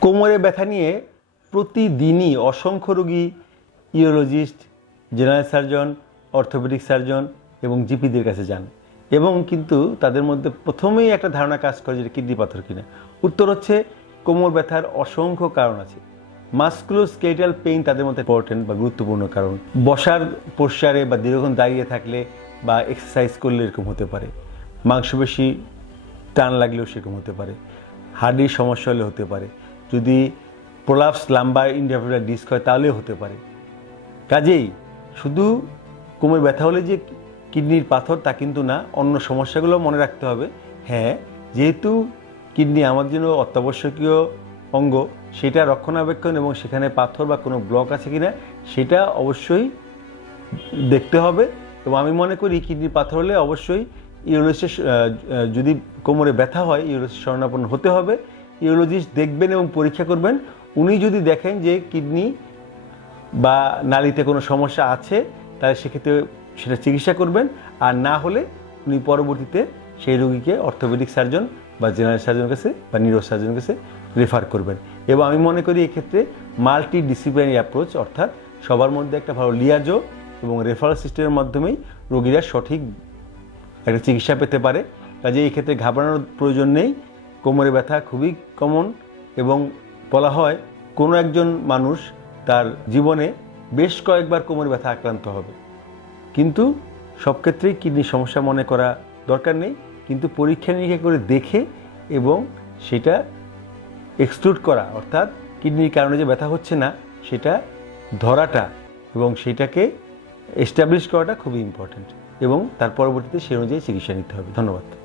কোমরে ব্যথা নিয়ে প্রতিদিনই অসংখ্য রোগী urologist, general surgeon, orthopaedic surgeon এবং জিপিদের কাছে যান। এবং কিন্তু তাদের মধ্যে প্রথমেই একটা ধারণা কাজ করে যেটা কিডনি পাথর কিনা। উত্তর হচ্ছে কোমর ব্যথার অসংখ্য কারণ আছে। মাস্কুলোস্কেটাল পেইন তাদের মধ্যে ইম্পর্টেন্ট বা গুরুত্বপূর্ণ কারণ। বসার পোশ্চারে বা দীর্ঘক্ষণ দাঁড়িয়ে থাকলে বা এক্সারসাইজ করলে এরকম হতে পারে। মাংসপেশি টান লাগলেও সেরকম হতে পারে। হার্ডির সমস্যা হলে হতে পারে। যদি প্রলাপস লাম্বার ইন্ডিয়াভুলার ডিস্ক হয়, তাহলেও হতে পারে। কাজেই শুধু কোমর ব্যথা হলে যে কিডনির পাথর, তা কিন্তু না, অন্য সমস্যাগুলো মনে রাখতে হবে। হ্যাঁ যেহেতু কিডনি আমাদের জন্য অত্যাবশ্যকীয় অঙ্গ, সেটা রক্ষণাবেক্ষণ এবং সেখানে পাথর বা কোনো ব্লক আছে কিনা, সেটা অবশ্যই দেখতে হবে। এবং আমি মনে করি কিডনির পাথর হলে অবশ্যই ইউরোলজিস্ট যদি কোমরে ব্যথা হয় ইউরোলজিস্ট শরণাপন্ন হতে হবে। ইউরোলজিস্ট দেখবেন এবং পরীক্ষা করবেন, উনি যদি দেখেন যে কিডনি বা নালিতে কোনো সমস্যা আছে, তাহলে সেক্ষেত্রে সেটা চিকিৎসা করবেন। আর না হলে উনি পরবর্তীতে সেই রোগীকে অর্থোপেডিক সার্জন বা জেনারেল সার্জনের কাছে বা নিউরো সার্জনের কাছে রেফার করবেন। এবং আমি মনে করি এক্ষেত্রে মাল্টি ডিসিপ্লিনারি অ্যাপ্রোচ, অর্থাৎ সবার মধ্যে একটা ভালো লিয়াজো এবং রেফারেল সিস্টেমের মাধ্যমেই রোগীরা সঠিক একটা চিকিৎসা পেতে পারে। কাজে এই ক্ষেত্রে ঘাবড়ানোর প্রয়োজন নেই। কোমরে ব্যথা খুবই কমন এবং বলা হয় কোনো একজন মানুষ তার জীবনে বেশ কয়েকবার কোমরে ব্যথা আক্রান্ত হবে। কিন্তু সব ক্ষেত্রেই কিডনির সমস্যা মনে করা দরকার নেই, কিন্তু পরীক্ষা নিরীক্ষা করে দেখে এবং সেটা এক্সক্লুড করা, অর্থাৎ কিডনির কারণে যে ব্যথা হচ্ছে না, সেটা ধরাটা এবং সেটাকে এস্টাবলিশ করাটা খুবই ইম্পর্ট্যান্ট এবং তার পরবর্তীতে সে অনুযায়ী চিকিৎসা নিতে হবে। ধন্যবাদ।